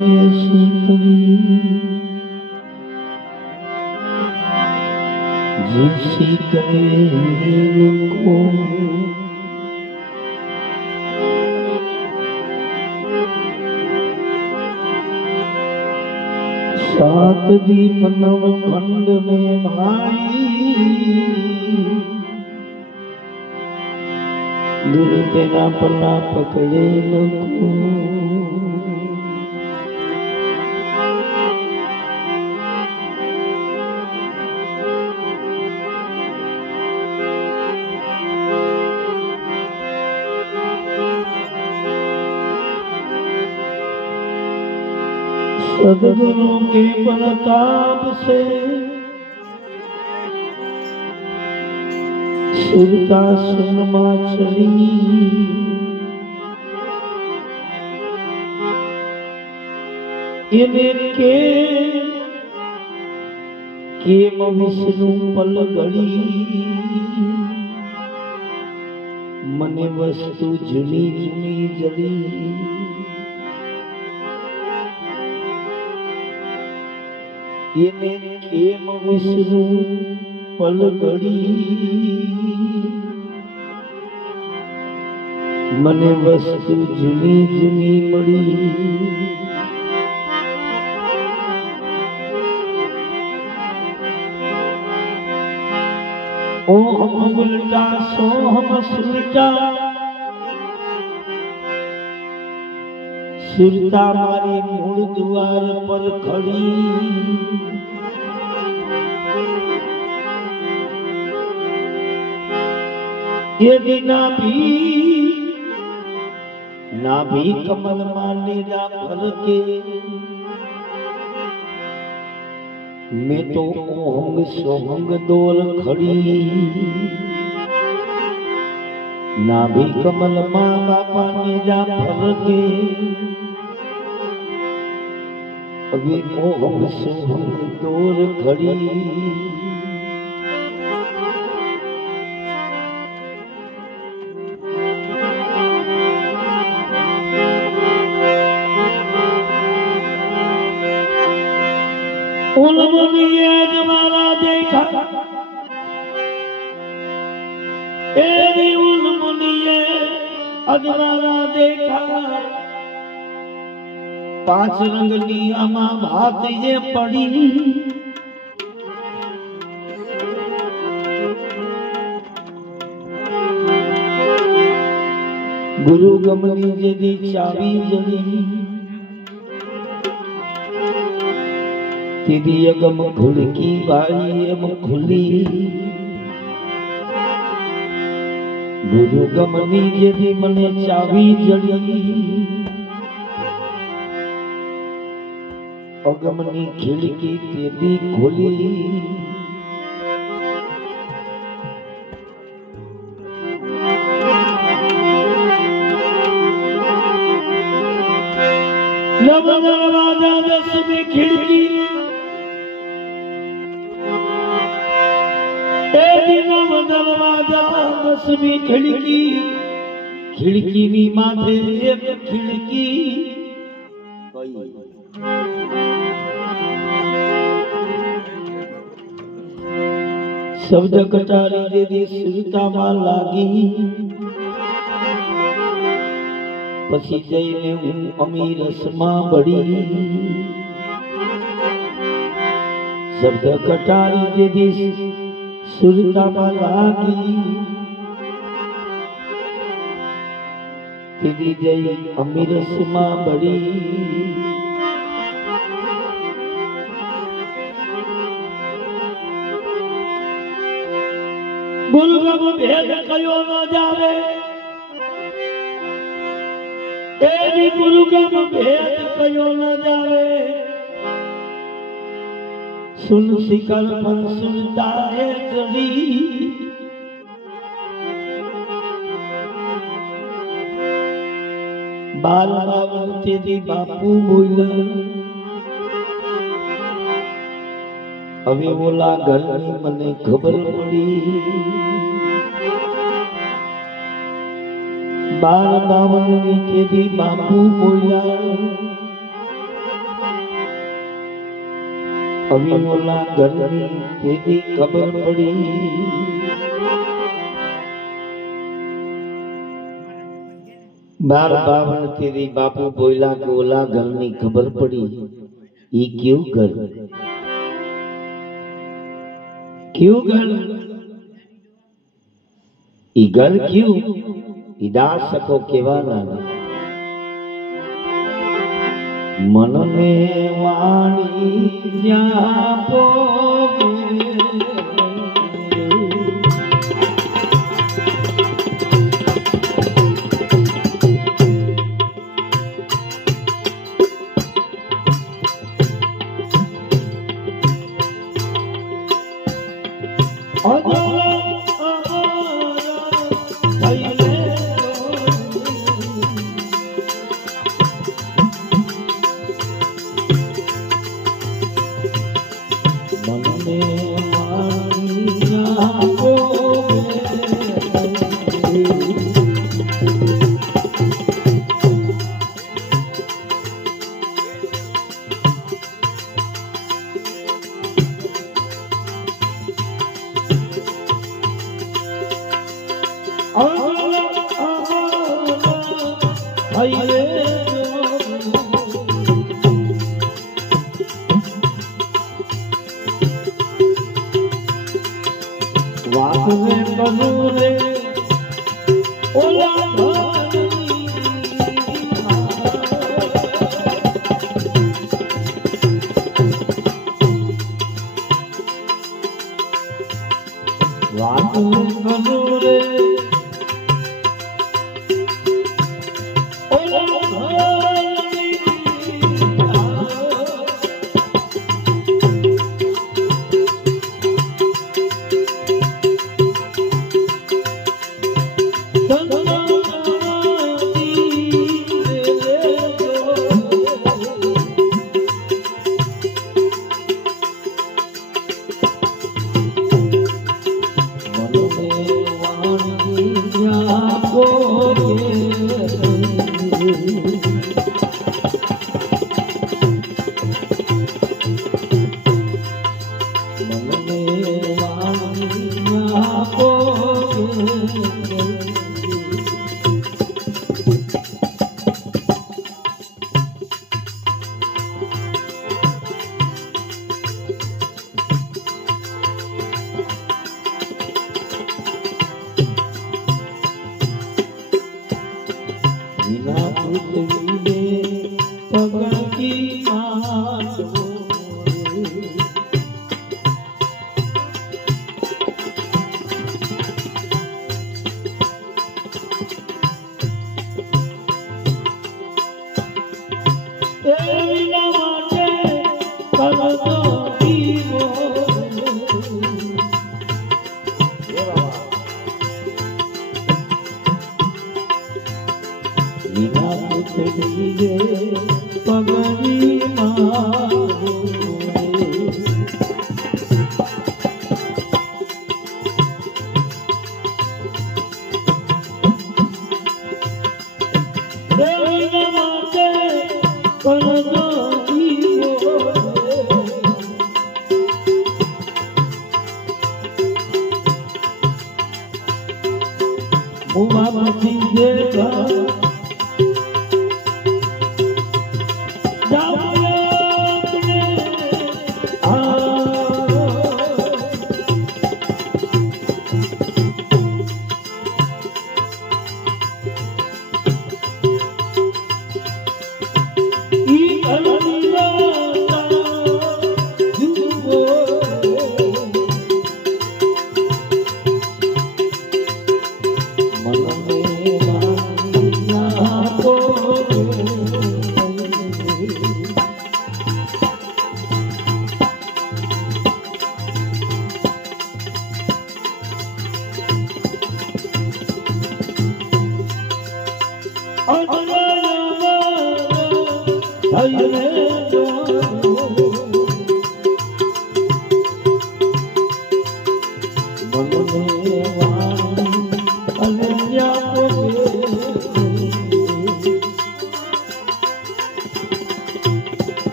ऐसी परी जिसी करे को सात दीप नव खंड में भाई गुरु तेरा पन्ना पकड़े नको सदगुरु के प्रताप से सुरतासन में चली के विष्णु पल घड़ी मने वस्तु जुनी जुनी जड़ी केम विष्णु पल घड़ी मने वस्तु जुनी जुनी मड़ी ओ हम उल्टा सो हम सुलटा सुरता मारी मूल द्वार पर खड़ी यदि ना भी कमल माने ना फल के मैं तो ओहंग सोहंग डोल खड़ी ना भी कमल माँ बापा ने जा फल के अभी ओहंग सोहंग डोल खड़ी तुम्हारा देखा अजवारा देखा पांच रंगनी आमा भात ये पड़ी गुरु गमनी जदी चावी जड़ी तेरी अगम घुड़की बाई एम खुली गुरु गमनी यदि मने चावी जड़ी अगमनी खिड़की तेरी खुली लब दरवाजा दस में खिड़की दरवाजा दसवीं खिड़की खिड़की नी माथे एक खिड़की शब्द कटारी यदि सुरता में लागी पसी जईने हूँ अमीर रसमा बड़ी शब्द कटारी यदि सुरता लागी तेरी जई अमीरस मां बड़ी गुरु गम भेद कयो न जावे तेरी गुरु गम भेद कयो न जावे सुन शिकर पर सुनता है चली बाल बावन तेरी बापू बोला अभी बोला घर में मने खबर पड़ी बाल बावन तेरी बापू बोला अभी मोला गर्मी तेरी खबर पड़ी बार बार तेरी बापू बोला के ओला घर नी खबर पड़ी ये क्यों घर ई घर क्यों इदास सको केवाना मन में वाणी ज्ञान पोगे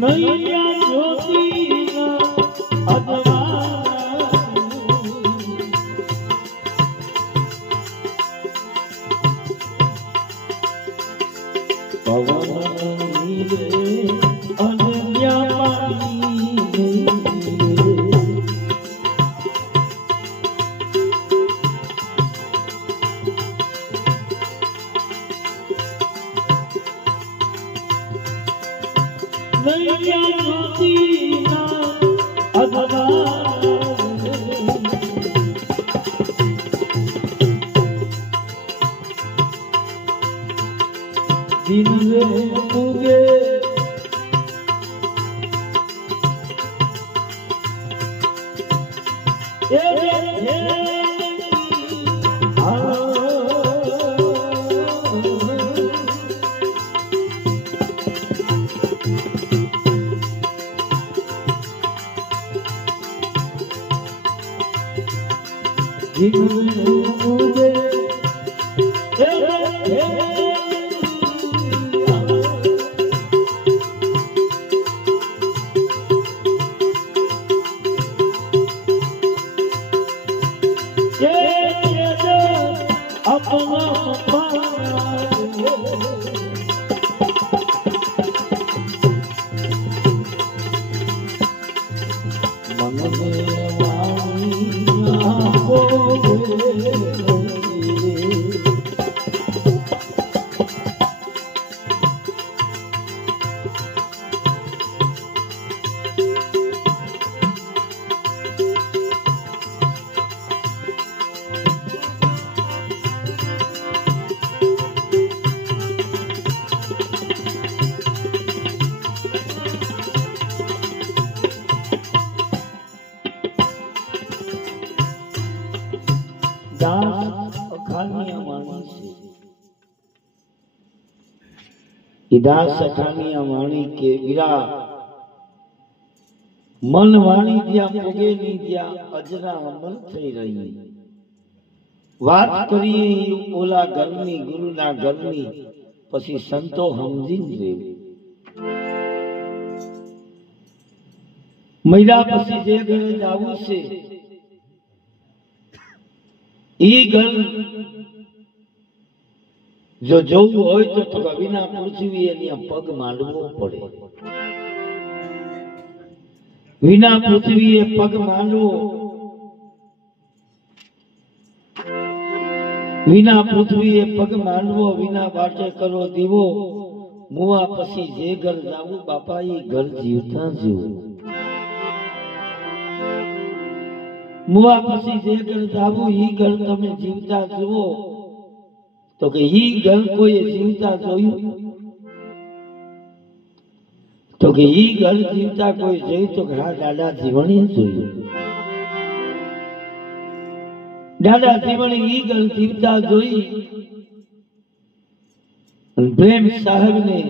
નૈયા જ્યોતિના અજવાળા दास अखानिया वाणी के वीरा मन वाणी दिया पुगे नी दिया अजरा अमल थई रही વાત કરીએ ઓલા ઘરની ગુરુના ઘરની પછી સંતો સમજીને રહેવું મહિલા પછી જે ઘરે જાવું છે ઈ ઘર જો જોવું હોય તો વિના પૃથ્વી એની પગ માંડવો પડે વિના પૃથ્વીએ પગ માંડવો વિના પૃથ્વીએ પગ માંડવો વિના વાટે કરો દીવો મુવા પછી જે ઘર જાવું બાપા એ ઘર જીવતા જીવું મુવા પછી જે ઘર જાવું ઈ ઘર તમે જીવતા જુઓ તો કે ઈ ઘર કોઈ જીવતા જોયું તો કે ઈ ઘર જીવતા કોઈ જોયું તો કે હા દાદા જીવણી જોયું દાદા જીવણી ઈ ઘર જીવતા જોઈ પ્રેમ સાહેબ ને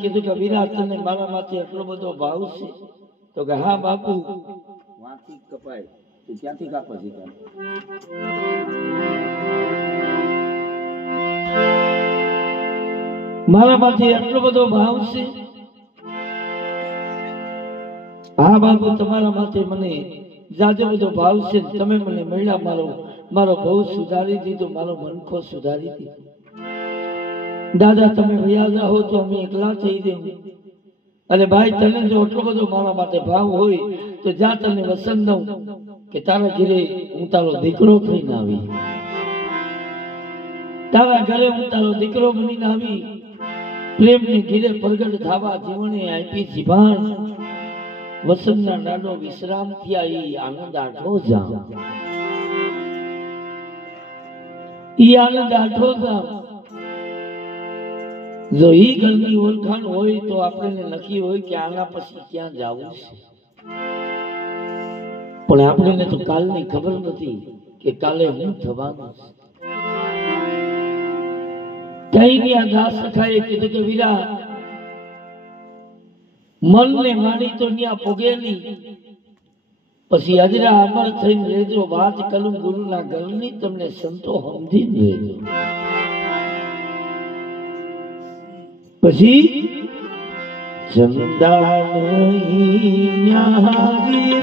કીધું કે વીરા તને મારા માંથી એટલો બધો ભાવ છે તો કે હા બાપુ વાંથી કપાય તું ક્યાંથી કાપો છે મારા માંથી એટલો બધો ભાવ છે હા બાપુ તમારા માટે મને જાજો બધો ભાવ છે તમે મને મળ્યા મારો બહુ સુધારી દીધો મારો મનખો સુધારી દીધો દાદા તમે વયા જાઓ તો અમે એકલા થઈ દેવું અને ભાઈ તને જો એટલો બધો મારા માટે ભાવ હોય તો જા તને વસન દઉં કે તારા ઘરે હું તારો દીકરો થઈને આવી તારા ઘરે હું તારો દીકરો બનીને આવી પ્રેમને ઘીરે પ્રગટ થાવા જીવને આપી જીભાન વસંતના નાનો વિશ્રામ થયા ઈ આનંદ આઠો જા ઈ આનંદ આઠો જા જો ઈ ઘરની ઓળખાણ હોય તો આપણને નક્કી હોય કે આના પછી ક્યાં જવું છે પણ આપણને તો કાલની ખબર નથી કે કાલે હું થવાનું છે કઈ આ દાસ સખાએ કીધું કે વીરા મનને માણી તો ન્યા પોગેલી પછી અજરા અમર થઈને રહેજો વાત કલું ગુરુના ઘરની તમને સંતો સમજીને રહેજો પછી ચંદા નહીં ન્યારી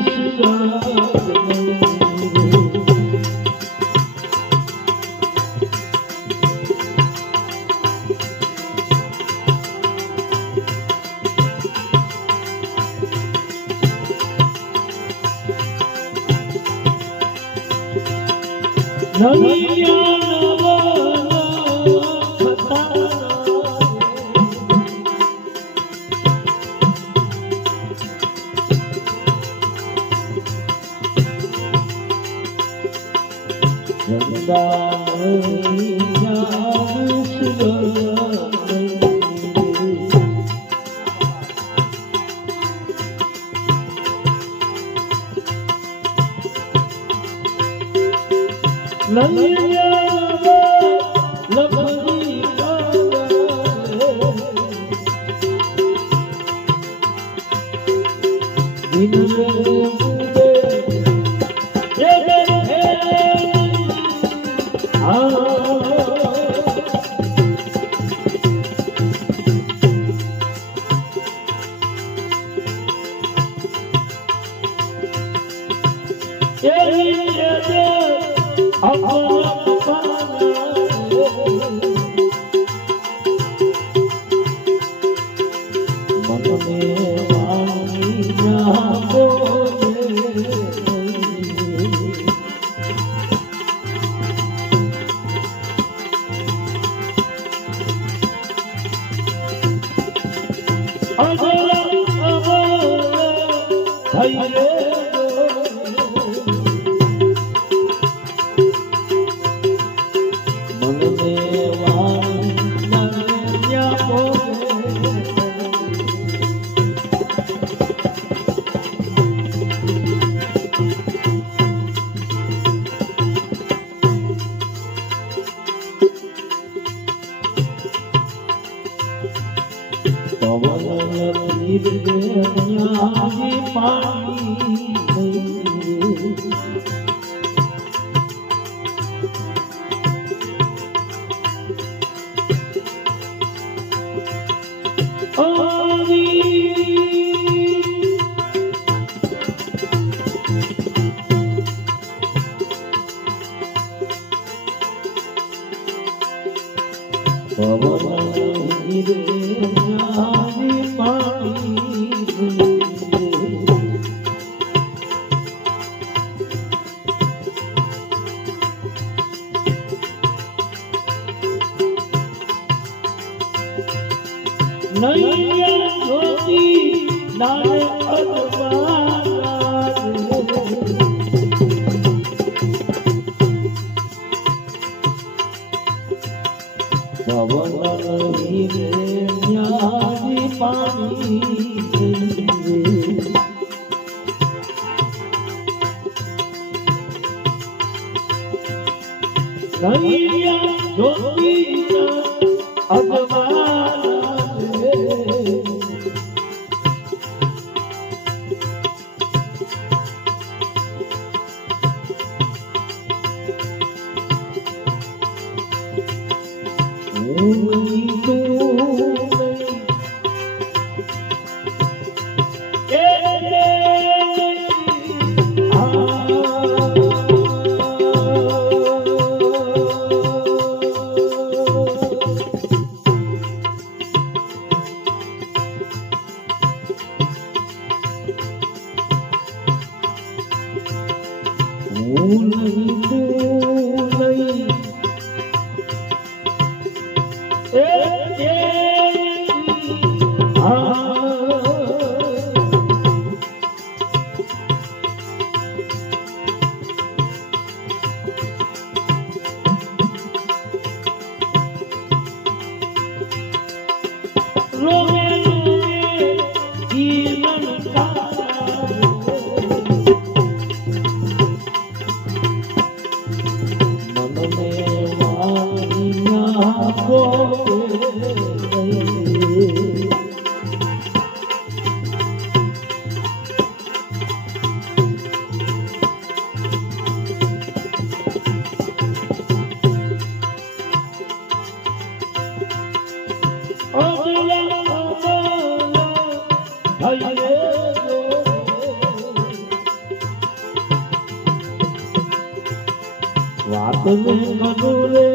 આપને મનુ રે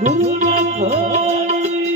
ગુરુ ના ઘડી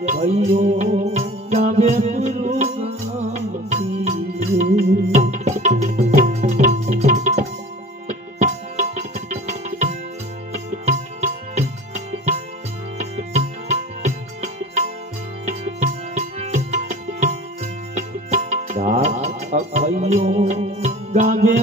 ભાઈઓ ગાવે ભાઈઓ ગાવે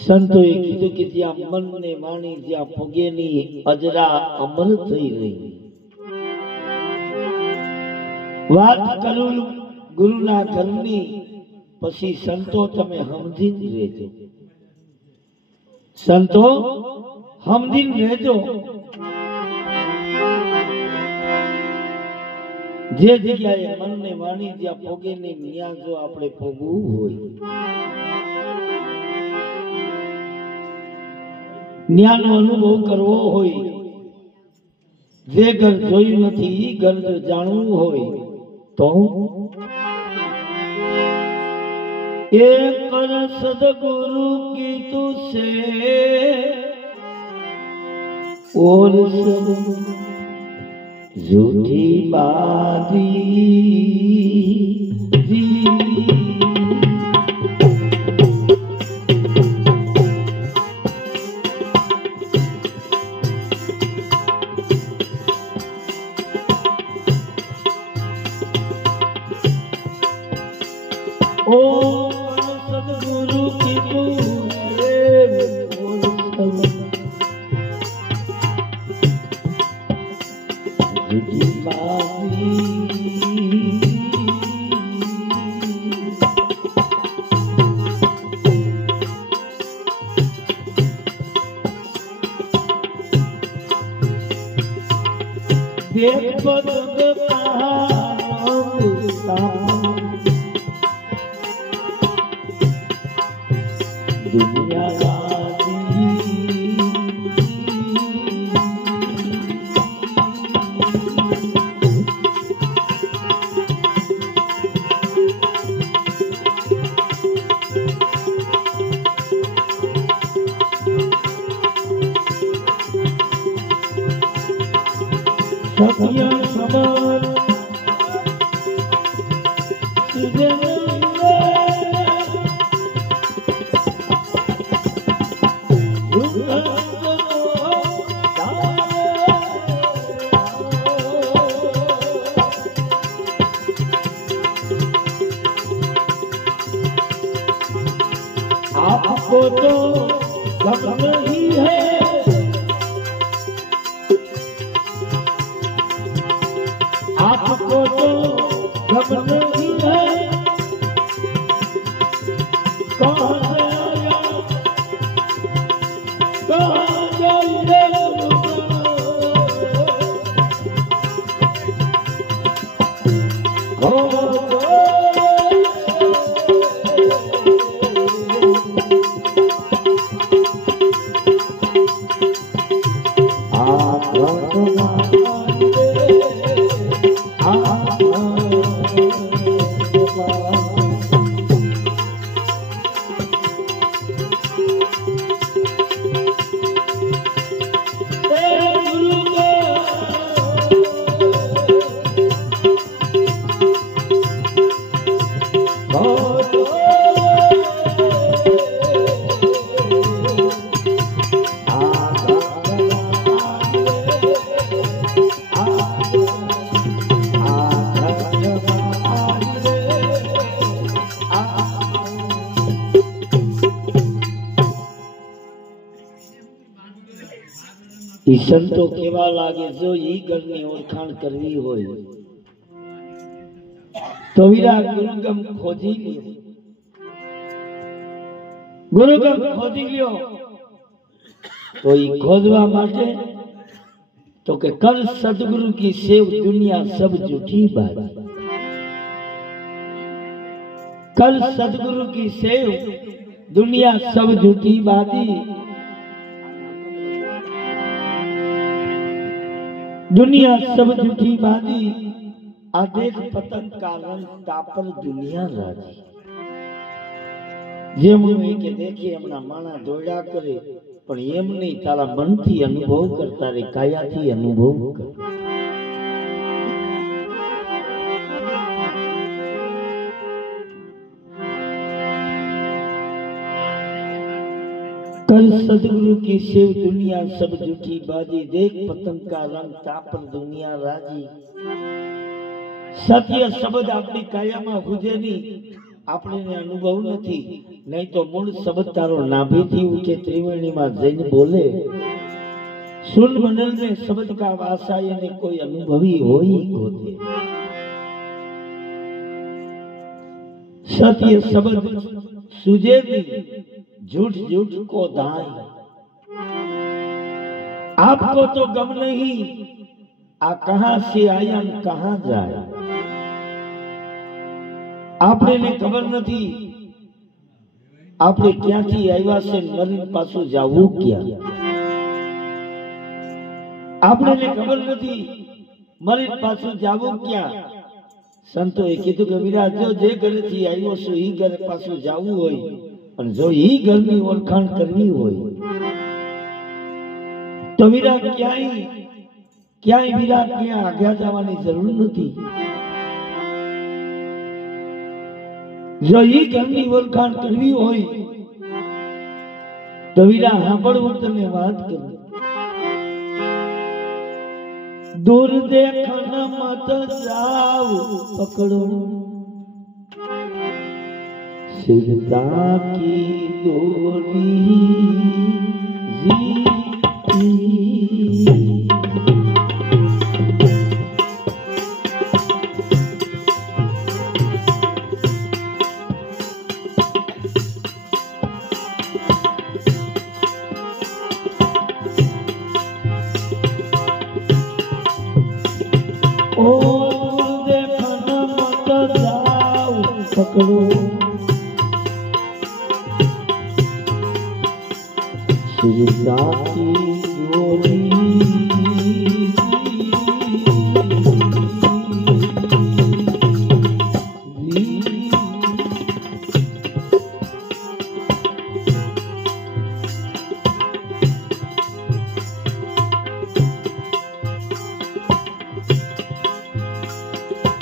સંતોએ કીધું કે જ્યાં મન ને વાણી જ્યાં ભોગેની અજરા અમર થઈ રહી. વાત કરું ગુરુના ઘરની, પછી સંતો તમે સમજીને રહેજો. સંતો સમજીને રહેજો. જે જગ્યાએ મન ને વાણી જ્યાં ભોગે ને ત્યાં જો આપણે ભોગવું હોય, જ્ઞાનનો અનુભવ કરવો હોય, જે ઘર જોયું નથી ઘર જો જાણવું હોય તો એક કર સદગુરુ કીધું છે ઓર સબ झूठी बाती ओ सदगुरु की देख पतंग कहाँ दुनिया सखिया समान तुझे आपको तो गम नहीं है, आपको तो गम नहीं है, कहाँ से आया कहाँ जाइए संतो केवा लागे जो ई घरनी ओळखाण करवी होय तो वीरा गुरुगम खोजी लियो, गुरुगम खोजी लियो तो ई खोजवा माटे तो के कर सदगुरु की सेव दुनिया सब झूठी बात, कर सदगुरु की सेव दुनिया सब झूठी बाती, दुनिया सब झूठी बाजी आदेश पतंग का रंग तापर दुनिया राजी जेमने के देखे हमना माना दोड़ा करे पण एम नहीं तारा मन थी अनुभव करता रे काया थी अनुभव कर सदगुरु की सेव दुनिया सब झूठी बाजी देख पतंग का रंग तापर दुनिया राजी सत्य शब्द अपनी काया में हुजेनी अपने ने अनुभव नहीं नहीं तो मूल शब्द तारो नाभि थी उठे त्रिवेणी में जैन बोले सुन मनल में शब्द का वासा ने कोई अनुभवी हो ही गोते सत्य शब्द सुजे नहीं झूठ झूठ को दाई आपको तो गम नहीं आ कहां से आया कहां जाए आपने ने खबर नहीं आपने क्या थी आया से मरीन पासू जावू क्या आपने ने खबर नहीं मरीन पासू जावू क्या संतो ए कीधु के वीरा जो जे घर थी आयो सो ई घर पासू जावू होय पण जो ई घर ની ઓળખાણ કરવી હોય તો વીરા ક્યાંય વીરા ક્યાં આગ્યા જવાની જરૂર નથી જો ई ઘરની ઓળખાણ કરવી હોય તો વીરા સાંભળવું તને વાત કરું दूर देखन मत जाओ पकड़ो सिरता की डोरी સુરતાથી જોડી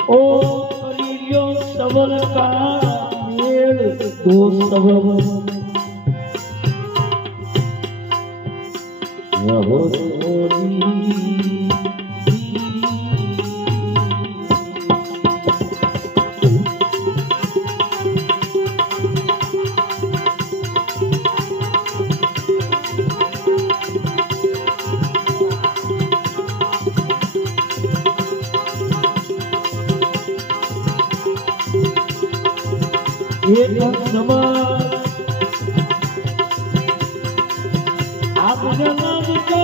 ओ करियो सबर का मेल दो सबर रहो जोड़ी एक समान आप जनाब का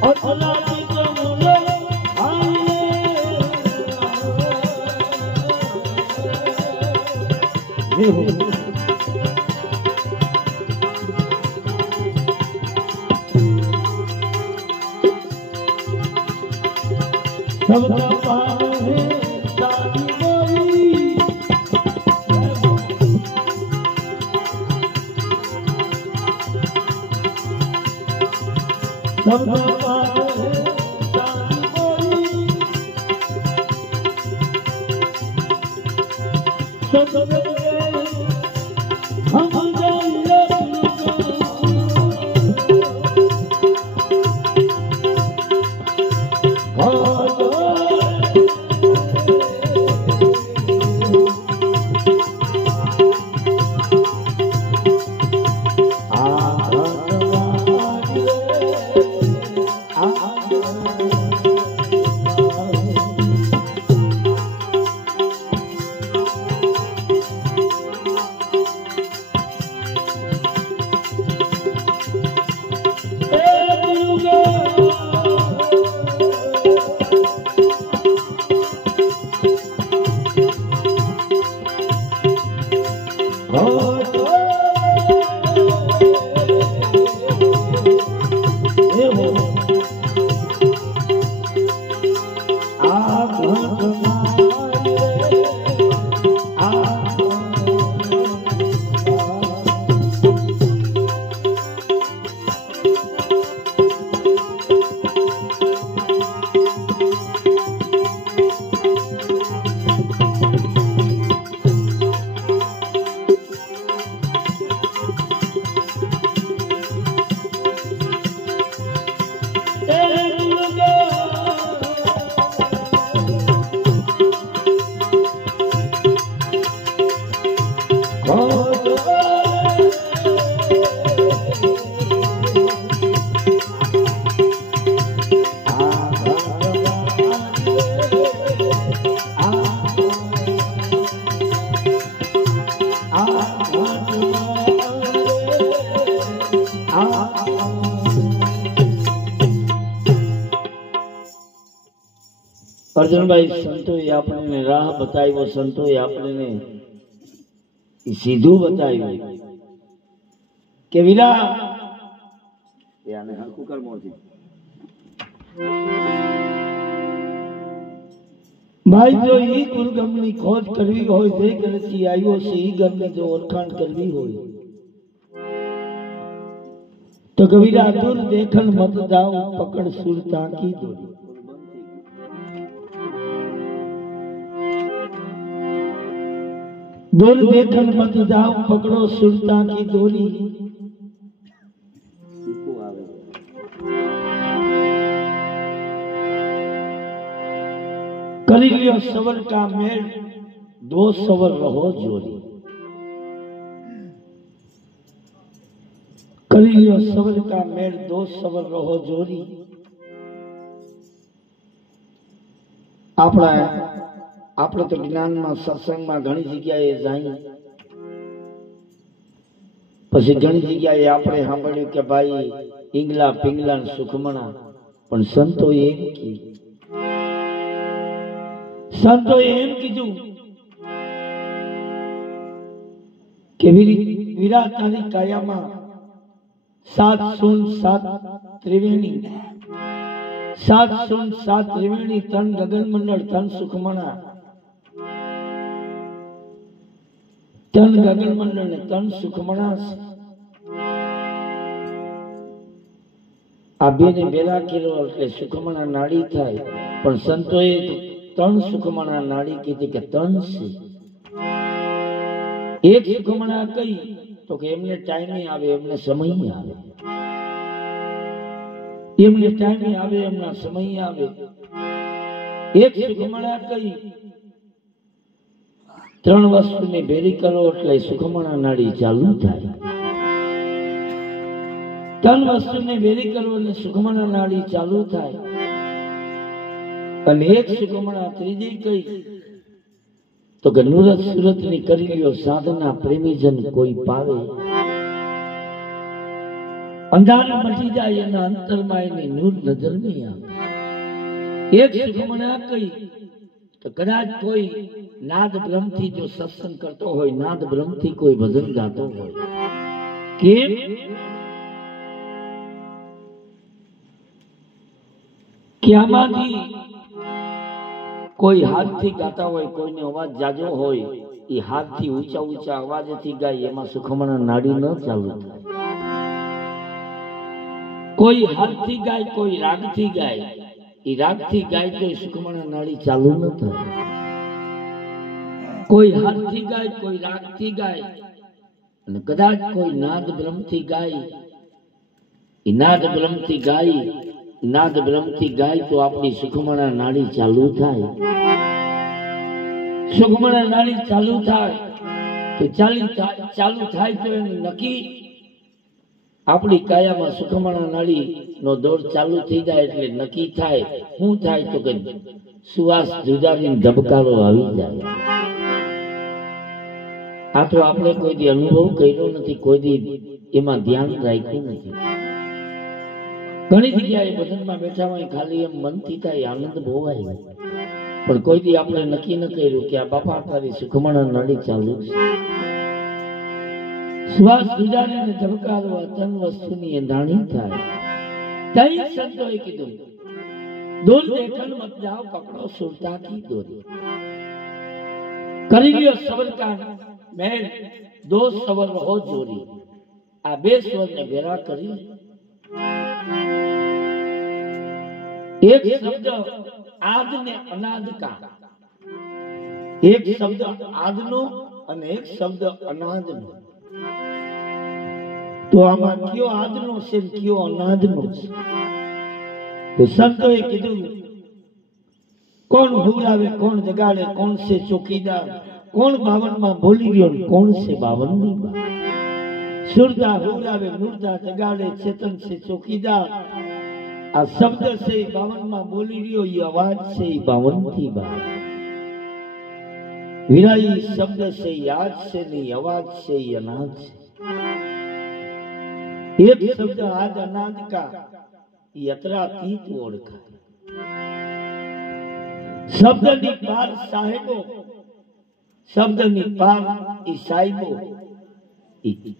और अलादी का मोले आए सबका पार है शादी मोरी सबका पार है शादी मोरी सब हम जाइए अर्जुनभाई संतोए आपने राह बताव्यो संतोए आपने सीधू बताव्યું કે વીરા યાને હરકુ કર મોરથી ભાઈ જો ઈ ગુરુગમની ખોજ કરવી હોય જે ઘરથી આવ્યો છે ઈ ઘરની જો ઓળખાણ કરવી હોય તો કવિરા દૂર દેખન મત જાઓ પકડ સુરતા की દોરી दूर देखन मत जाओ पकड़ो सुरता की डोरी करी लियो सवर का मेल दो सवर रहो जोड़ी करी लियो सवर का मेल दो सवर रहो जोड़ी આપણા આપણે તો જ્ઞાનમાં સત્સંગમાં ઘણી જગ્યાએ જાય પછી ઘણી જગ્યાએ આપણે સાંભળ્યું કે ભાઈ ઈંગલા પિંગલા સુખમણા પણ સંતો એમ કે સંતોએ એમ કીધું કે વિરાટ તારી કાયામાં 707 ત્રિવેણી 707 ત્રિવેણી તન ગગન મંડળ તન સુખમણા તન ગગન મંડળ ને તન સુખમણા આ બેને ભેગા કર્યો એટલે સુખમણા નાડી થાય. પણ સંતોએ ત્રણ સુખમણા નાડી કીધી કે ત્રણ છે. એક સુખમણા કઈ તો કે એમને ટાઈમે આવે એમને સમય આવે, એમને ટાઈમે આવે એમના સમય આવે. એક સુખમણા કઈ ત્રણ વસ્તુને ભેરી કરો એટલે સુખમણા નાડી ચાલુ થાય. ત્રણ વસ્તુને ભેરી કરો એટલે સુખમણા નાડી ચાલુ થાય. અને એક સુખમણા ત્રીજી કઈ તો કે નુરત સુરત ની કરી લ્યો સાધના પ્રેમીજન કોઈ પાવે. અંધારું મટી જાય એના અંતરમાં એની નૂર નજર નહીં આવે. એક સુખમણા કઈ તો કદાચ કોઈ નાદ બ્રહ્મ થી જો સત્સંગ કરતો હોય, નાદ બ્રહ્મ થી કોઈ ભજન ગાતો હોય, કેમ કે આમાંથી કોઈ હાથથી ગાતા હોય, કોઈનો અવાજ જાજો હોય, એ હાથથી ઊંચા ઊંચા અવાજથી ગાય એમાં સુખમણા નાડી ન ચાલુ થાય. કોઈ હાથથી ગાય, કોઈ રાગથી ગાય, એ રાગથી ગાય તો સુખમણા નાડી ચાલુ ન થાય. કોઈ હાથથી ગાય, કોઈ રાગથી ગાય, અને કદાચ કોઈ નાદ બ્રહ્મથી ગાય, એ નાદ બ્રહ્મથી ગાય, નાદ બ્રહ્મથી ગાય તો આપણી સુખમણા નાડી ચાલુ થાય. સુખમણા નાડી ચાલુ થાય તો ચાલુ થાય તો એનું નક્કી આપણી કાયામાં સુખમણા નાડી નો દોર ચાલુ થઈ જાય એટલે નક્કી થાય. શું થાય તો કે સુવાસ જુદાની ધબકારો આવી જાય. આ તો આપણે કોઈ દી અનુભવ કર્યો નથી, કોઈ દી એમાં ધ્યાન રાખ્યું નથી. ઘણી જગ્યાએ ભજનમાં બેઠા હોય ખાલી એમ મનથી થાય આનંદ ભોવાય, પણ કોઈ દી આપણે નક્કી ન કર્યું કે આ બાપા તારી સુખમણા નાડી ચાલુ છે. શ્વાસ જુદારીને ધબકારવા તન વસ્તુની એંધાણી થાય. તઈ સંતોએ કીધું દૂર દેખન મત જાઓ પકડો સુરતા કી દોરી. કરી લ્યો સબર કા મેળ દો સબર રહો જોરી. આ બે સ્વરને ભેરા કરી એક શબ્દ આદ ને અનાદ કા, એક શબ્દ આદનો અને એક શબ્દ અનાદનો. તો આમાં કયો આદનો છે કયો અનાદનો છે? તો સંતોએ કીધું કોણ હુરાવે કોણ જગાડે, કોણ છે ચોકીદાર, કોણ 52 માં બોલી ગયો, કોણ છે 52 ની બાત. સુરતા હુરાવે મુર્દા જગાડે, ચેતન છે ચોકીદાર. આ શબ્દ છે 52 માં બોલી રહ્યો, એ અવાજ છે 52 થી બાર. વિરાઈ શબ્દ છે યાદ છે ને અવાજ છે અનાદ છે. એક શબ્દ આદ અનાદ કા યત્રાતીત ઓળખાય. શબ્દની પાર સાહેબો, શબ્દની પાર ઈ સાહેબો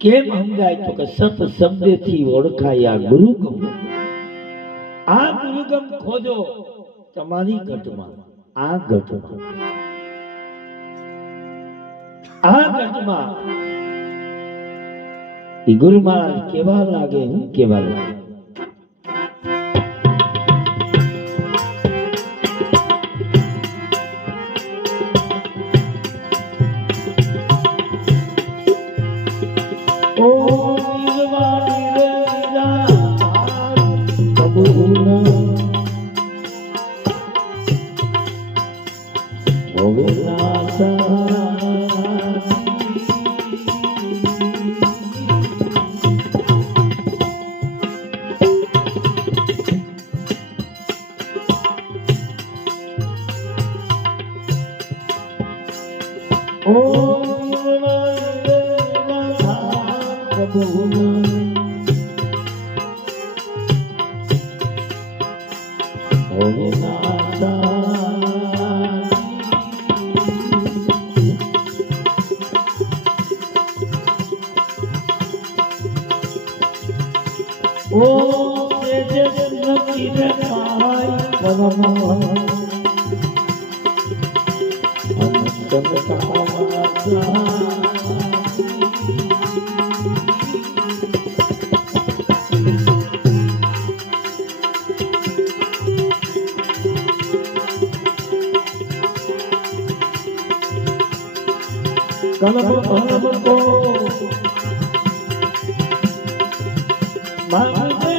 કેમ સમજાય તો કે સત શબ્દથી ઓળખાય. આ ગુરુગમ, આ ગુરુગમ ખોજો તમારી ઘટમાં, આ ઘટમાં, આ ઘટમાં ઈ ગુરુ મહારાજ કેવા લાગે, હું કેવા લાગે. से नकी रे पाई परम अंतन का कलम भरम को मांग दे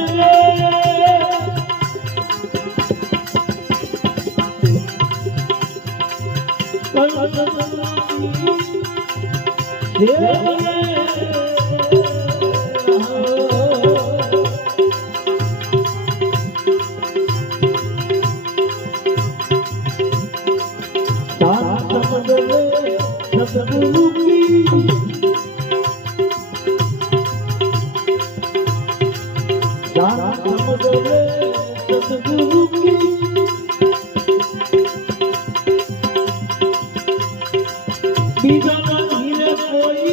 सतगुरु की सतगुरु की बीजा हीरे कोई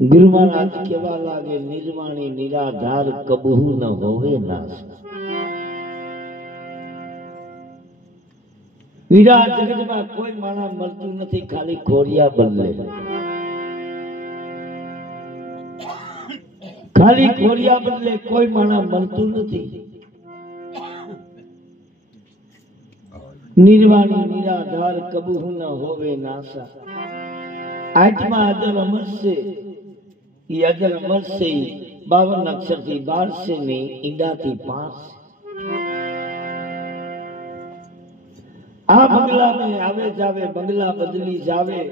गुरु महाराज केवा लागे निर्वाणी निराधार कबहू न होवे नाश। वीरा जगत में कोई माना मरतु नहीं, खाली खोरिया बदले, खाली खोरिया बदले, कोई माना मरतु नहीं। निर्वाणी निराधार कबहू न होवे नाशा। आत्मा अजर अमर से, ये अजर अमर से 52 अक्षर थी 12 से नहीं, ईंदा थी 5। आ बंगला में आवे जावे, बंगला बदली जावे,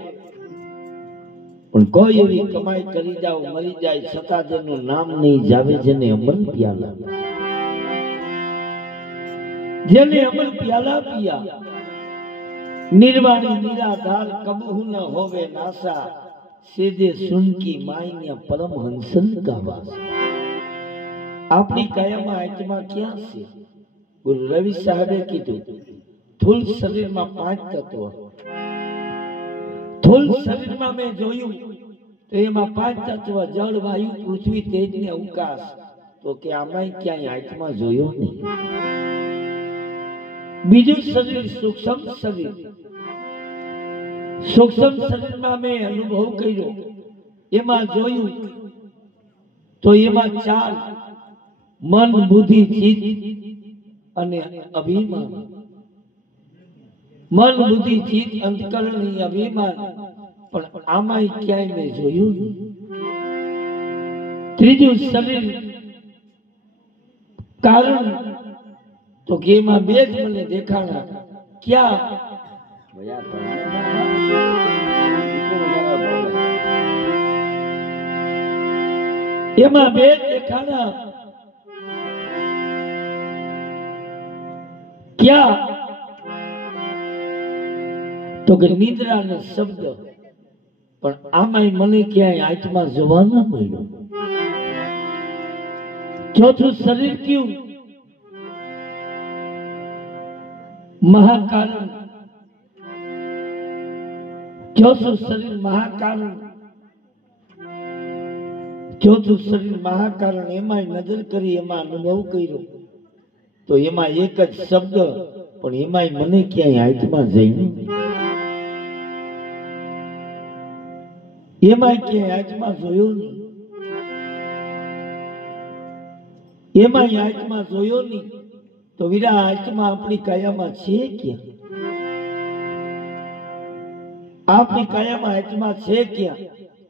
पण कोई एवी कमाई करी जाओ मरी जाए छता जेनु नाम नहीं जावे, जेने अमल प्याला, जेने अमल प्याला पिया। निर्वाणी निराधार कबहू न होवे नासा, सीधे सुन की माई परम हंसन का वास। अपनी कायमा आत्मा क्या से? गुरु रवि साहेबे कीधु थूल शरीर में 5 तत्व, थूल शरीर में मैं जोયું तो एमा 5 तत्व जल वायु पृथ्वी तेज ने अवकाश, तो के आमाय क्यांय आत्मा जोयो नहीं। बीजू शरीर सूक्ष्म शरीर, सूक्ष्म शरीर में मैं अनुभव कर्यो, एमा जोયું तो एमा 4 मन बुद्धि चित्त अने अभिमान। मन बुद्धि चित्त अंतकरण अभिमान, पण आमाय क्यांय मैं जोયું नहीं। त्रीजू शरीर कारण, तो के में 2 ज मने देखाणा, क्या एमा 2 देखाणा, क्या तो के निद्रा ने शब्द, पण आमाय मने क्यांय आत्मा जोवा न मळ्यो। चौथुं शरीर क्यों महाकारण ચોથું શરીર મહાકારણ, ચોથું શરીર મહાકારણ, એમાં નજર કરી, એમાં અનુભવ કર્યો તો એમાં એક જ શબ્દ, પણ એમાં મને ક્યાંય હાથમાં જઈને, એમાં ક્યાંય હાથમાં જોયો નહીં, એમાં હાથમાં જોયો નહીં, તો વીરા હાથમાં આપણી કાયામાં છે ક્યાં? આપની કાયામાં હાથમાં છે ક્યાં?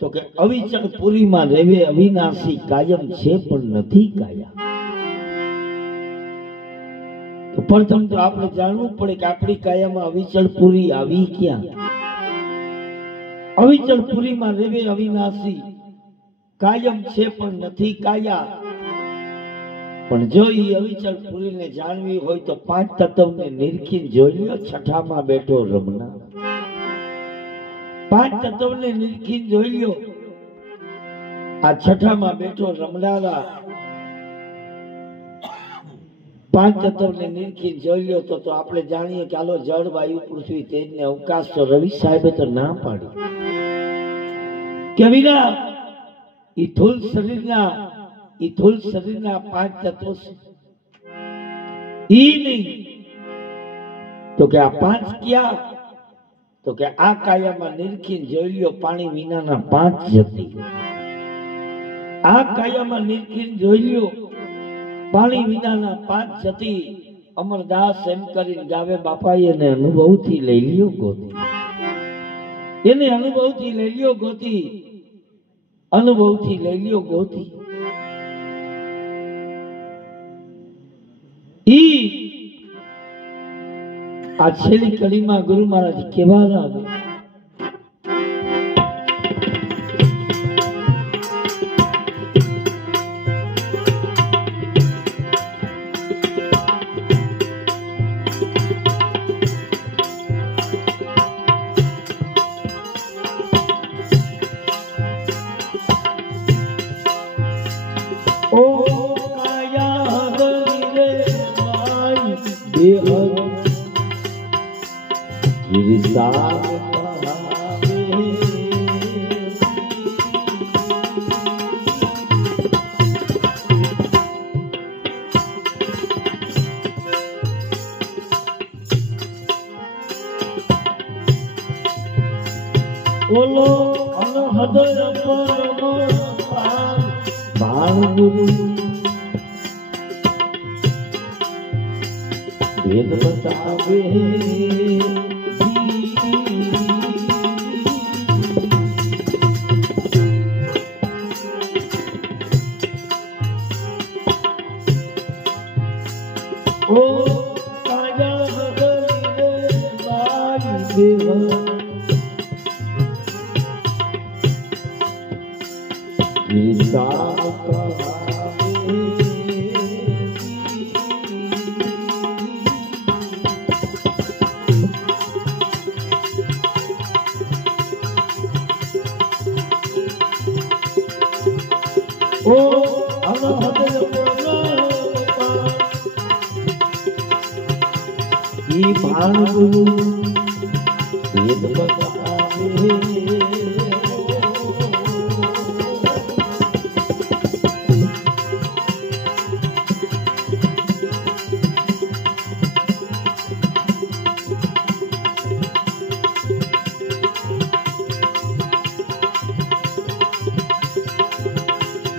તો કે અવિચળ પુરીમાં રહેવે અવિનાશી કાયમ છે પણ નથી કાયા. તો પ્રથમ તો આપણે જાણવું પડે કે આપણી કાયામાં અવિચળ પુરી આવી ક્યાં? અવિચળ પુરીમાં રહેવે અવિનાશી કાયમ છે પણ નથી કાયા. પણ જો એ અવિચળ પુરીને જાણવી હોય તો પાંચ તત્વને નિરખી જોઈ લો. છઠ્ઠામાં બેઠો રમના, પાંચ તત્વને નિરખી જોઈ લ્યો. આ છઠ્ઠામાં બેઠો રમનારા પાંચ તત્વને નિરખી જોઈ લ્યો તો આપણે જાણીએ કે આલો જળ વાયુ પૃથ્વી તેજ ને અવકાશ. તો રવિ સાહેબે તો ના પાડી કે વિના ઈ સ્થૂળ શરીરના પાંચ તત્વો છે. ઈ નહીં તો કે આ પાંચ ક્યાં? તો કે આ કાયામાં નિરખીને જોઈ લ્યો પાણી વિનાના પાંચ જતી. આ કાયામાં નિરખીને જોઈ લ્યો પાણી વિનાના પાંચ જતી. અમરદાસ એમ કરીને ગાવે બાપા, એને અનુભવથી લઈ લ્યો ગોતી, એને અનુભવથી લઈ લ્યો ગોતી, અનુભવથી લઈ લ્યો ગોતી. ઈ આ છેલ્લી કડીમાં ગુરુ મહારાજ કેવા લાગે? ઓ કાયા ગરી રે માઈ દેહ બોલો અનહદ પરમ ભાન ગુરુ વેદ બતાવે. ઓ કાયા ગરી મારી દેવ વિસાર કરાવે. ઓ અનહદ ઈ ભાન ગુરુ વેદ બતાવે.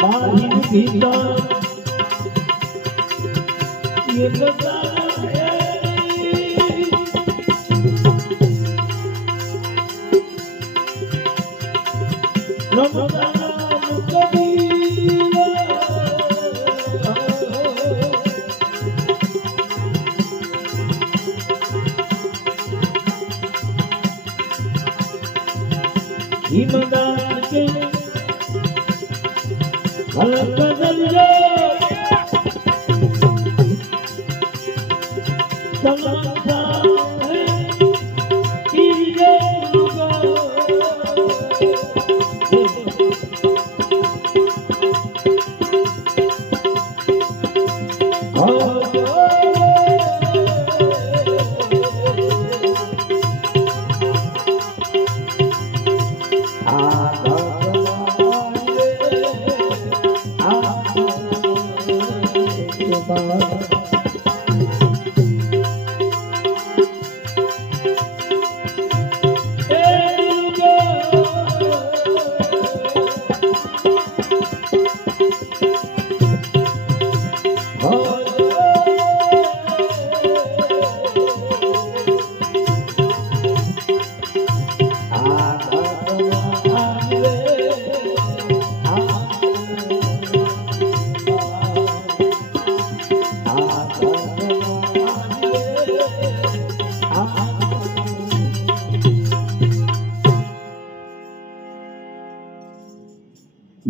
મારી ભીતર ये बताए ईमानदार के हलक दरिया समझा है ये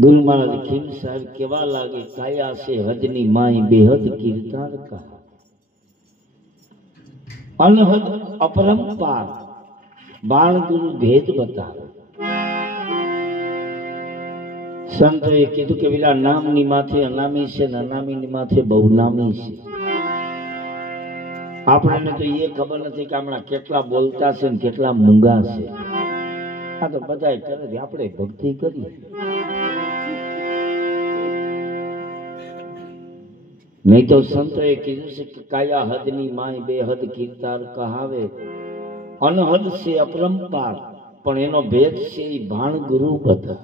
गुरु महाराज खीम साहब केवा लागे काया से हदनी माई बेहद कीर्तन कहा अनहद अपरंपार बाण गुरु भेद बता संतोए कीधु के विला नामनी माथे अनामी से अनामीनी माथे बहुनामी से आपने तो ये खबर नहीं कि हमणा केटला बोलता से केटला मूंगा से आ तो बधाई करे आपणे भक्ति करी नहीं तो संतोए कीधु से काया हदनी माय बेहद कीर्तार कहावे अनहद से अपरंपार पण एनो भेद से भाण गुरु बता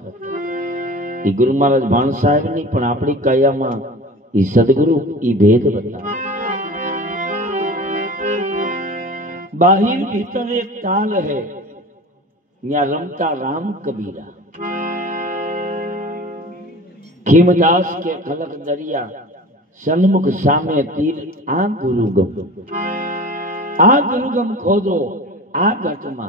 ई गुरु महाराज भाण साहेब नहीं पण आपणी काया में ई सदगुरु ई भेद बता बाहिर भीतर एक ताल है यहाँ रमता राम कबीरा खीमदास के खलक दरिया सन्मुख सामे तीर आ गुरुगम खोदो आ घटमा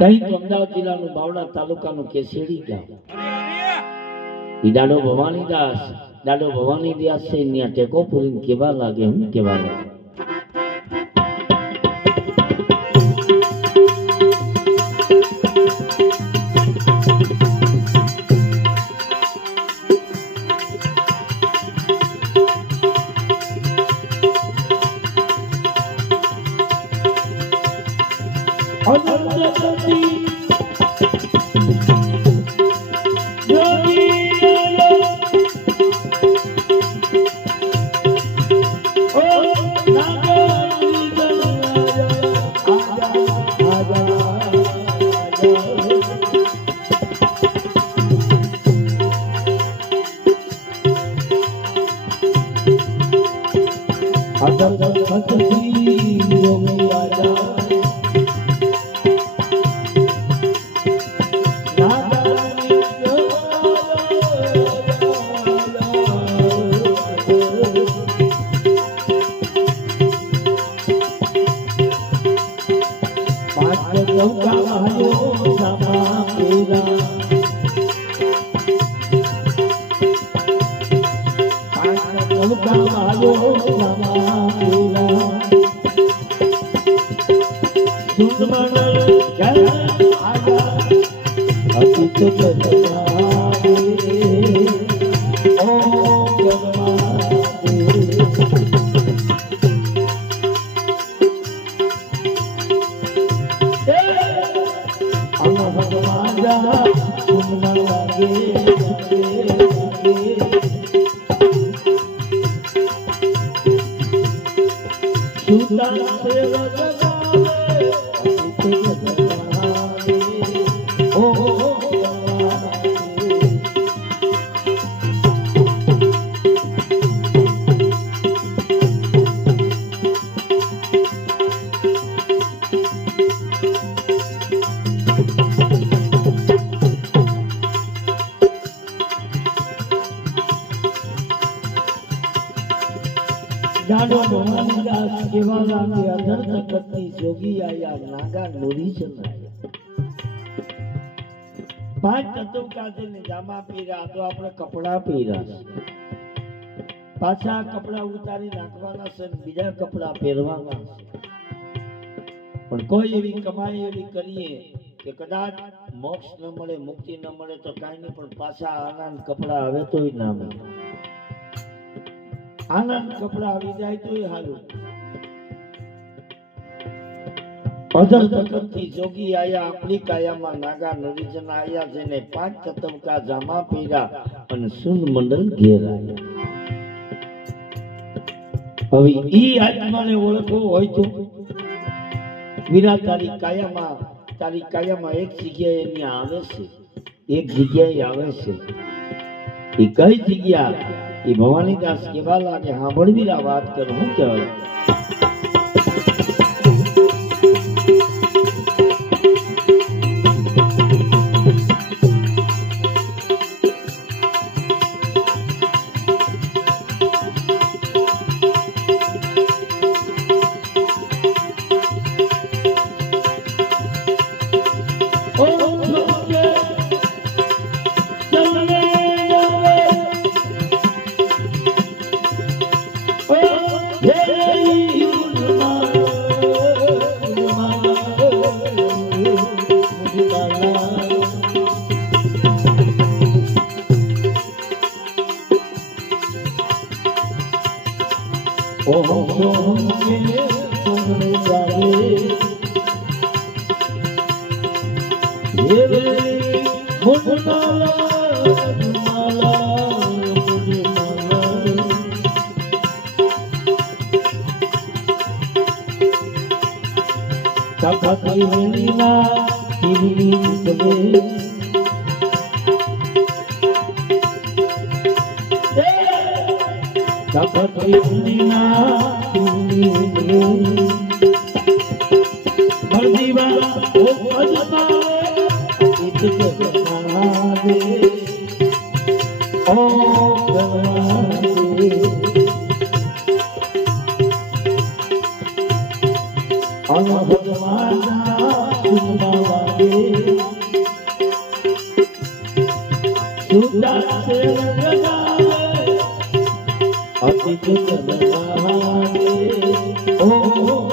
कहीं तो अमदावाद जिला नु बावड़ा तालुका नु केसेड़ी गांव ई डाडो भवानी दास से निया टेको पुरीन केवा लागे हूं केवा लागे जाडो भवानी दास केवाला के अधर तकती जोगी आया नागा नूरी चलाया पांच तत्व का ने जामा पीरा तो આપણે કપડા પીરા પાછા કપડા ઉતારી નાખવાના છે બીજા કપડા પહેરવાના પણ કોઈ એવી કમાઈ એવી કરીએ કે કદાચ મોક્ષ ન મળે મુક્તિ ન મળે તો કાઈ નહીં પણ પાછા આનંદ કપડા આવે તોય ના મળે आनंद कपड़ा આવી જાય તો એ હાલું અધર તકતી જોગી આયા આપણી કાયામાં નાગા નરીજન આયા જેને પાંચ તત્વકા જામા પહેર્યા અને સુન મંડળ ઘેરાયા હવે ઈ આત્માને ઓળખવો હોય તો વીરા તારી કાયામાં એક જગ્યાએ એની આવે છે એક જગ્યાએ આવે છે ઈ કઈ જગ્યા ये भवानी दास केवा लागे हांभळवीरा वात कर हूं कहेवाय ओ ઓમ સોમ કે સુન જાગે રે મુન્નાલા Kakak Lina ini sebe, Kakak Lina ini sebe, berdiwa oh ajnawe itu kesenangan oh kesenangan. Allah Bhagwana Sunnawabe Sudah Seragame Ati Kutanawade Oh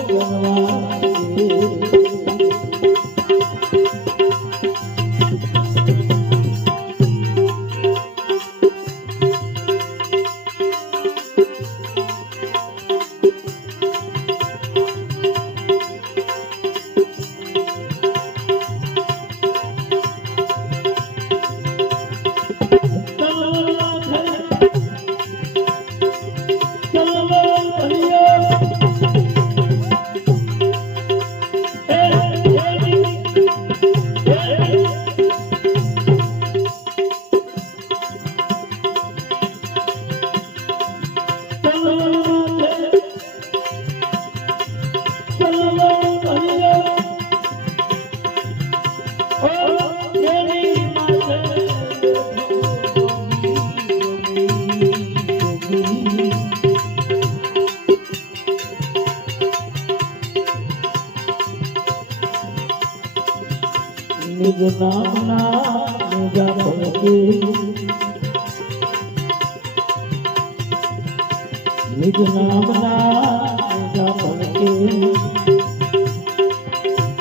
Ganawade निज नामना निजा भलके निज नामना निजा भलके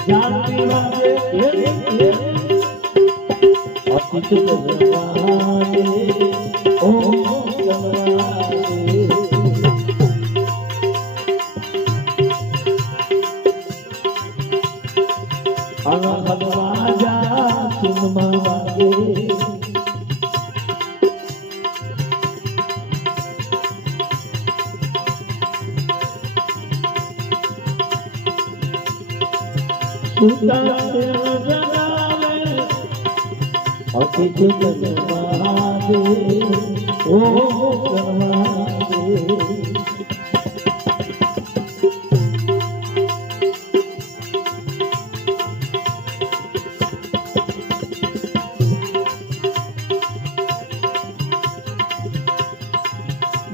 जाति वागे अतीत गंवादे ओ गंवादे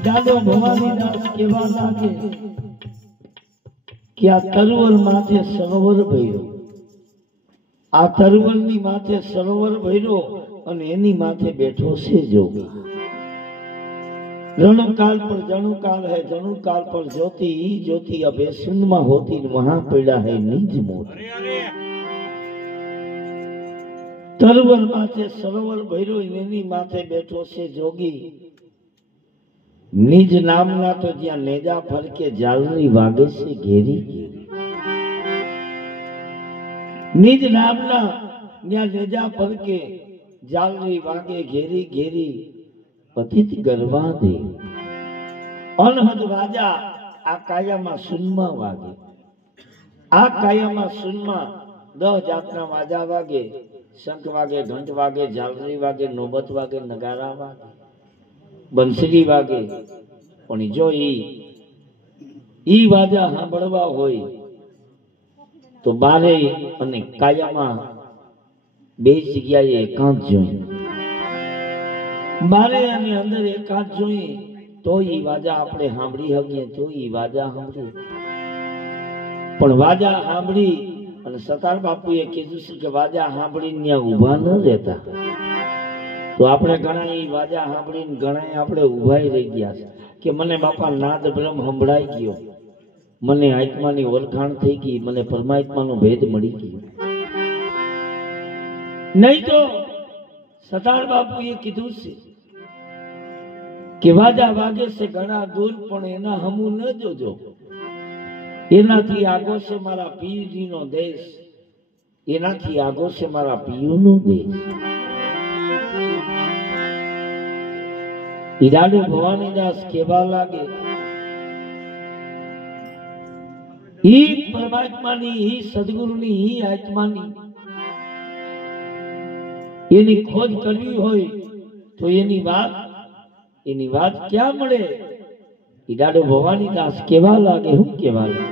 દાદો ભવાનીદાસ કેવા લાગે કે આ તરવર માથે સરોવર ભર્યો આ તરવરની માથે સરોવર ભર્યો અને એની માથે બેઠો છે જોગી रणकाल पर जणुकाल है जणुकाल पर ज्योति ज्योति अबे शून्य में होती वहां पड़ा है निज मोती तरवर माथे सरोवर भैरो एनी माथे बैठो से जोगी निज नामना तो ज्या नेजा फर के जालरी वागे से घेरी निज नामना ज्या नेजा फर के जालरी वागे घेरी घेरी पतित गरवा दे अनहद वाजा आ कायामा सुनमा वागे आ कायामा सुनमा 10 जातना वाजा वागे शंख वागे घंट वागे झालरी वागे नौबत वागे नगारा वागे बंसरी वागे पण जो ई वाजा सांभळवा होय तो बारे अने कायामा बे जग्याए एकांत जोई बारे अने अंदर एकांत जोई तो ई वाजा आपणे सांभળી હકીએ तो ई वाजा सांभળી पण वाजा सांभળી અને સતાર બાપુએ કીધું છે કે વાજા સાંભળીને ત્યાં ઊભા ન રહેતા તો આપણે ઘણા એ વાજા સાંભળીને ઘણા આપણે ઊભાઈ રહી ગયા છે કે મને બાપા નાદ બ્રહ્મ સંભળાઈ ગયો મને આત્માની ઓળખાણ થઈ ગઈ મને પરમાત્માનો ભેદ મળી ગયો નહીં તો સતાર બાપુએ કીધું છે કે વાજા વાગે છે ઘણા દૂર પણ એના હમુ ન જોજો, એનાથી આગો છે મારા પીરજીનો દેશ, એનાથી આગો છે મારા પિયુનો દેશ. ઈરાડે ભવાનીદાસ કેવા લાગે, ઈ પરમાત્માની, ઈ સદગુરુની, ઈ આત્માની એની ખોજ કરવી હોય તો એની વાત ક્યાં મળે? ઈરાડે ભવાનીદાસ કેવા લાગે, હું કેવા લાગે.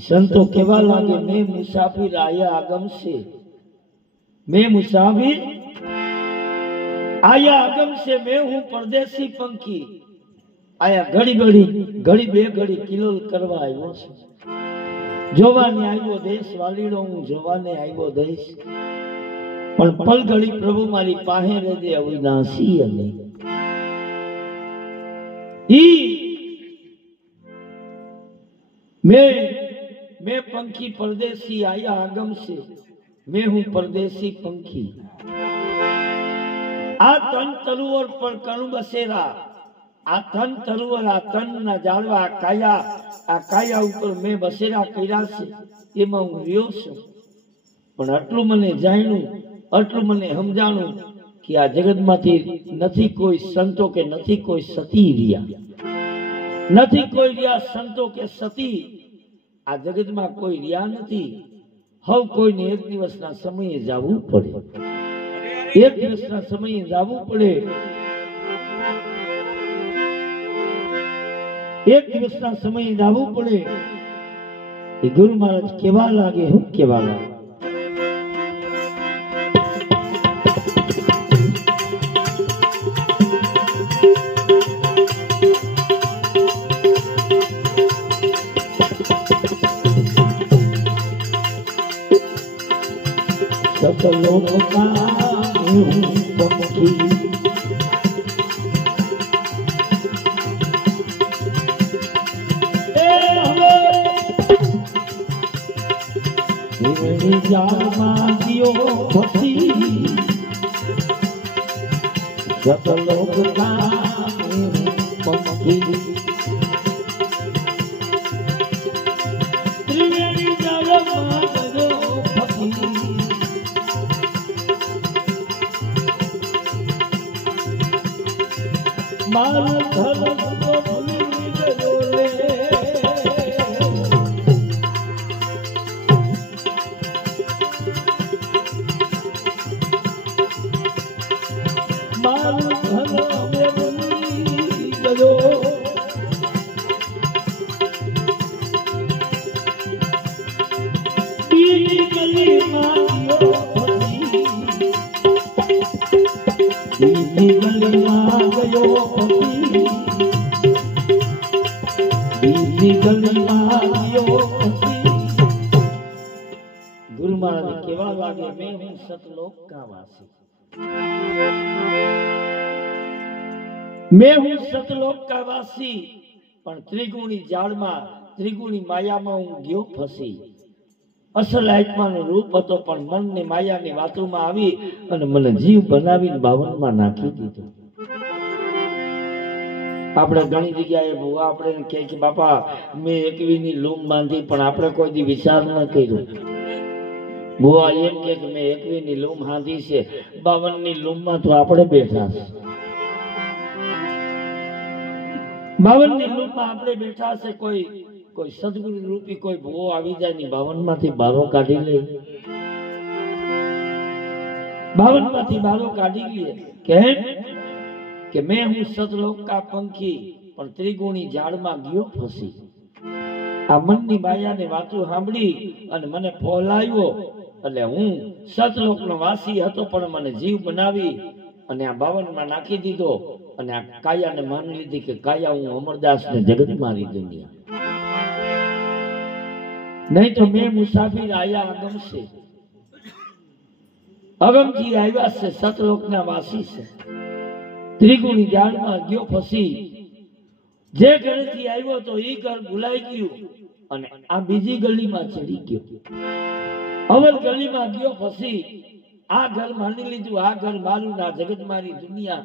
संतो केवा लागे, मैं मुसाफिर आया आगम से, मैं मुसाफिर आया आगम से, मैं हूं परदेसी पंखी, आया घड़ी बे घड़ी किलोल करवा आयो छे. जोवाने आयो देश वालीड़ो हूं, जोवाने आयो देश, पण पल घड़ी प्रभु मारी पाहे रहेजे अविनाशी अने ई मैं पंखी परदेसी आया आगम से, मैं हूं परदेसी पंखी. आ तन तरुवर पर करू बसेरा, आ तन तरुवर, आ तन ना जाळवा, आ काया ऊपर मैं बसेरा कर्या छे, एमां हूं रह्यो छुं. पण आटલું મને જાણ્યું, આટલું મને સમજાણું કે આ જગતમાંથી નથી કોઈ સંતો કે નથી કોઈ સતી રહ્યા, નથી કોઈ રહ્યા સંતો કે સતી. આ જગતમાં કોઈ રહ્યા નથી. હવે કોઈને એક દિવસના સમયે જવું પડે, એક દિવસના સમયે જવું પડે, એક દિવસના સમયે જવું પડે. એ ગુરુ મહારાજ કેવા લાગે, હું કેવા લાગે. સતલોક કા પંખી જામાં દિયો ભક્તિ સતલોક કા પંખી ત્રિવેણી જામાં દિયો ભક્તિ મારું ઘર તો ભૂલી ગયો રે મારું ઘર અમે ભૂલી ગયો બીજી ગલીમાં ગયો બીજી ગલીમાં ગયો ગુરુ મહારાજ કેવા લાગે. મેં હું સતલોક કા વાસી, મેં હું સતલોક કા વાસી, પણ ત્રિગુણી જાળમાં ત્રિગુણી માયામાં હું ગયો ફસી. અસલ આત્માનું રૂપ હતો પણ મનની માયાની વાતોમાં આવી અને મને જીવ બનાવીને બાવનમાં નાખી દીધો. આપણે ઘણી જગ્યાએ ભૂવા આપણે કહે કે બાપા મેં 21 ની લૂમ બાંધી, પણ આપણે કોઈ દી વિચાર ન કર્યો. ભૂવા એમ કે મેં 21 ની લૂમ બાંધી છે, 52 ની લૂમમાં તો આપણે બેઠા છે. 52 ની લૂમમાં આપણે બેઠા છે. કોઈ સદગુરુ રૂપી કોઈ ભૂવો આવી જાય ને 52 માંથી બારો કાઢી લે, 52 માંથી બારો કાઢી લે. કેમ કે મેં હું સતલોક કા પંખી, પણ ત્રિગુણી ઝાડમાં ગયો ફસી. આ મનની માયાની વાતો સાંભળી અને મને ફોલાવ્યો, એટલે હું સતલોકનો વાસી હતો પણ મને જીવ બનાવી અને આ 52 માં નાખી દીધો. અને આ કાયાને માની લીધી કે કાયા હું અમરદાસ ને જગત મારી દુનિયા. નહીં તો મેં મુસાફિર આયા અગમશે, અગમથી આવ્યા છે, સતલોકના વાસી છે. ત્રિગુણી જાળમાં ગયો ફસી. જે ઘરેથી આવ્યો તો એ ઘર ભૂલાઈ ગયું અને આ બીજી ગલીમાં ચડી ગયો. અવલ ગલીમાં ગયો ફસી. આ ઘર માની લીધું, આ ઘર મારું ના જગત મારી દુનિયા,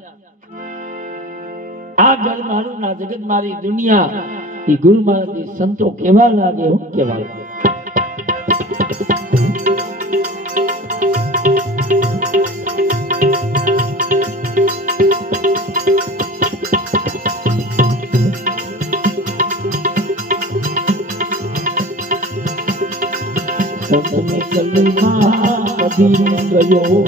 આ ઘર મારું ના જગત મારી દુનિયા. એ ગુરુ મહારાજ સંતો કેવા લાગે, હું કેવા લાગે. તમે કલીમાં કદી ગયો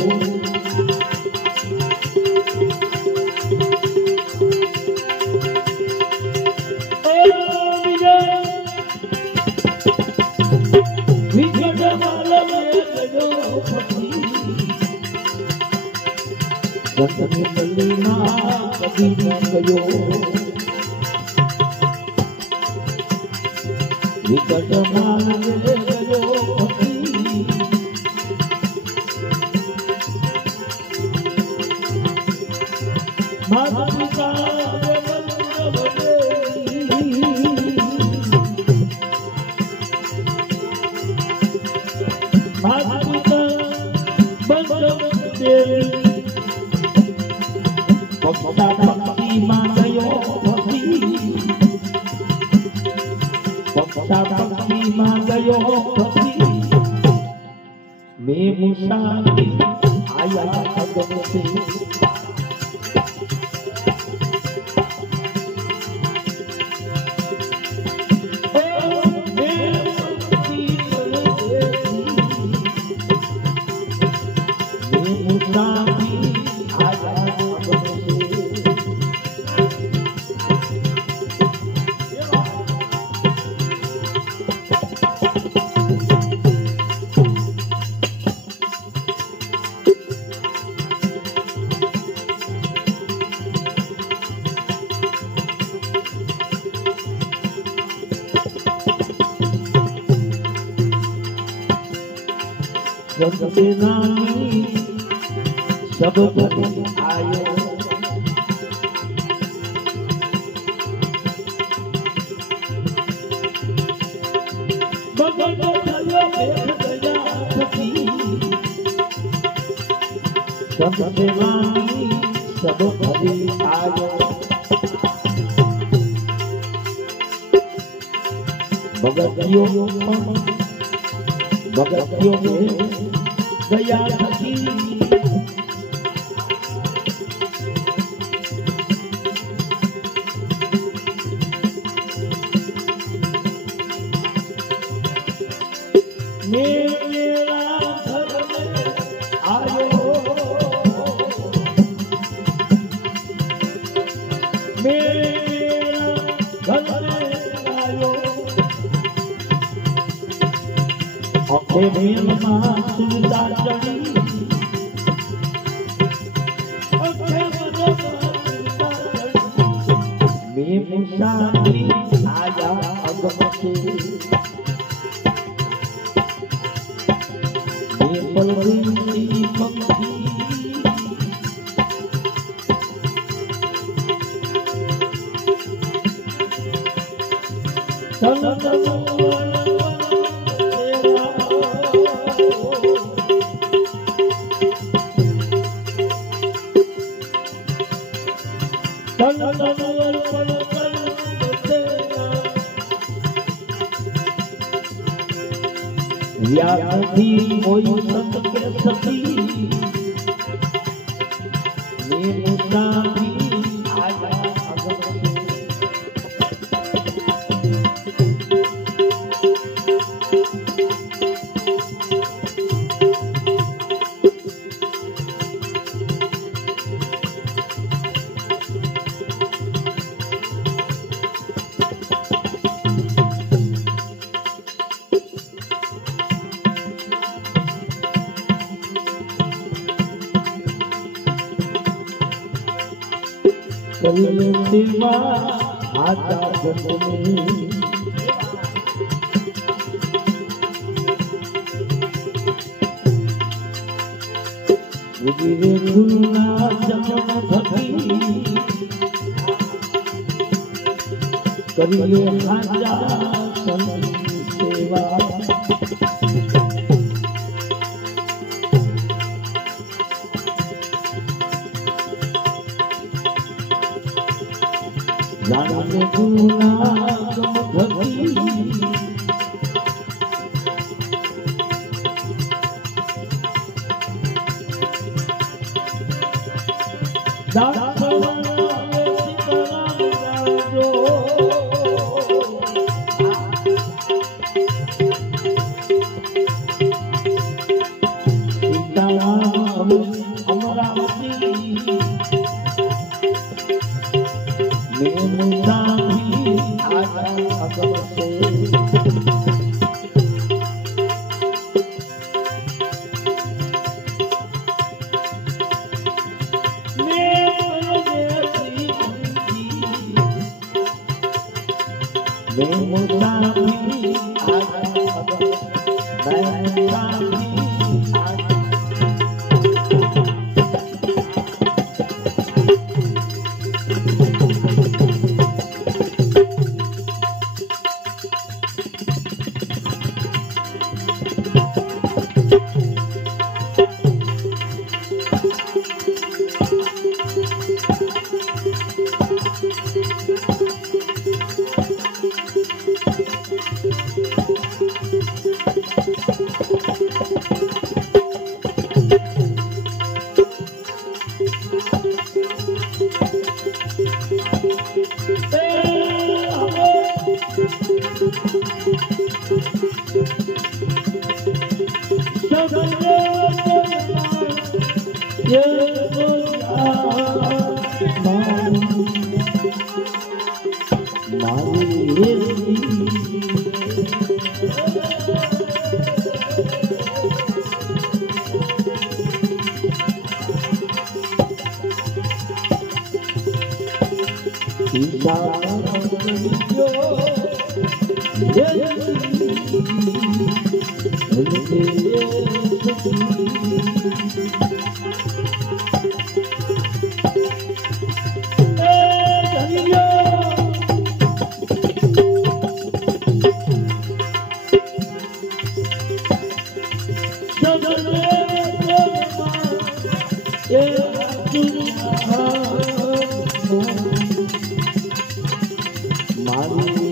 मैं मुसाफिर आया कदम से सबसे नामी सब भरी आयो भगत थयो भेद गया सखी सबसे नामी सब भरी आयो भगतियों में गया सखी मेरा घर में आयो मेरा घर में आयो अपने मेल मां सुनता चढ़ी अपने मन सुनता चढ़ी मैं मुसाफिर आया अगम से मैं पलवी पंखी कोई संत के सखी मैं मुसाफिर आया अगम करिए सेवा आजा जगने उदिरे गुना जन्म भक्ति करिए आजा सेवा जाने गुना भक्ति એ દુનિયા મારી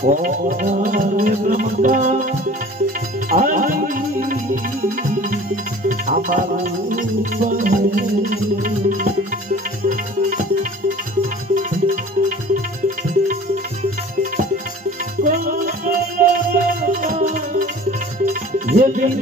કોણ બ્રહ્મકા આલી અમારું બને ये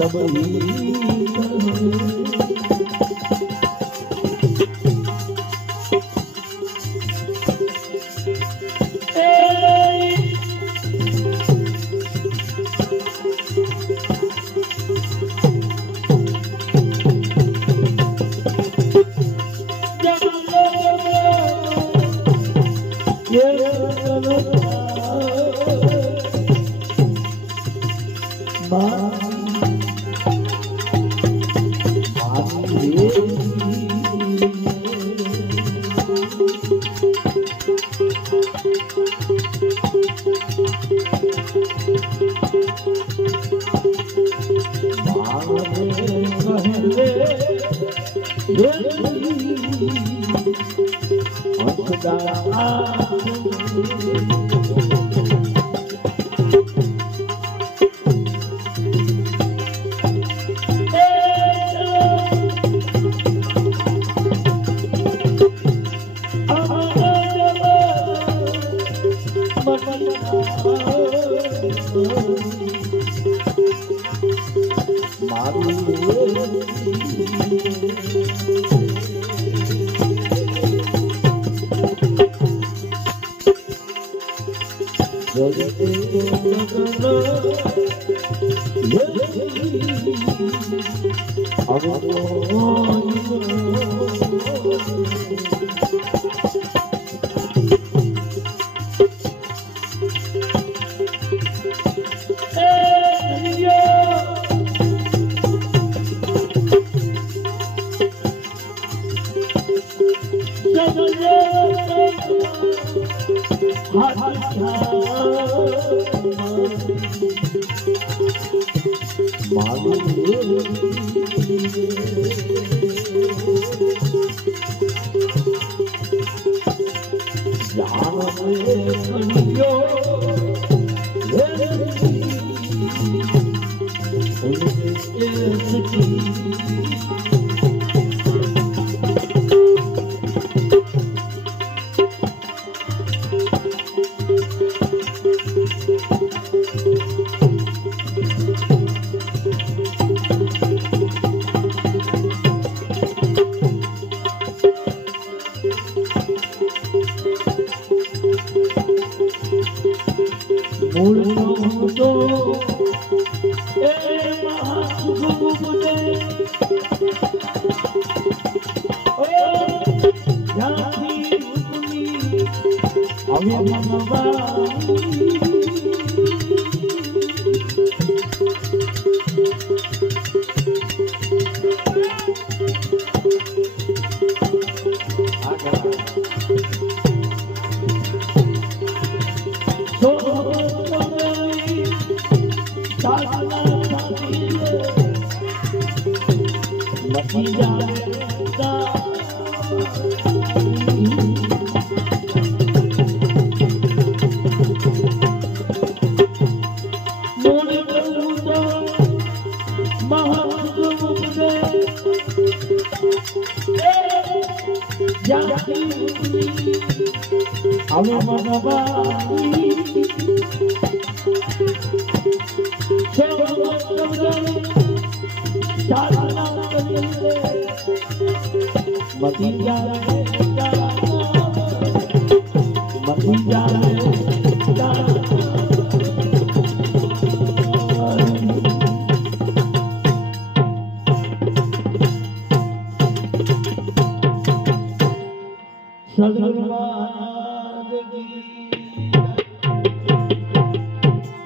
सब ही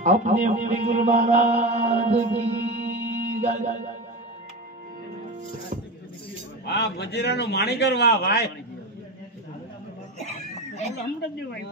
अपने अपने गुरु महाराज की વાહ મજીરાનો માણીકર વાહ ભાઈ હમણાં જ દેવાય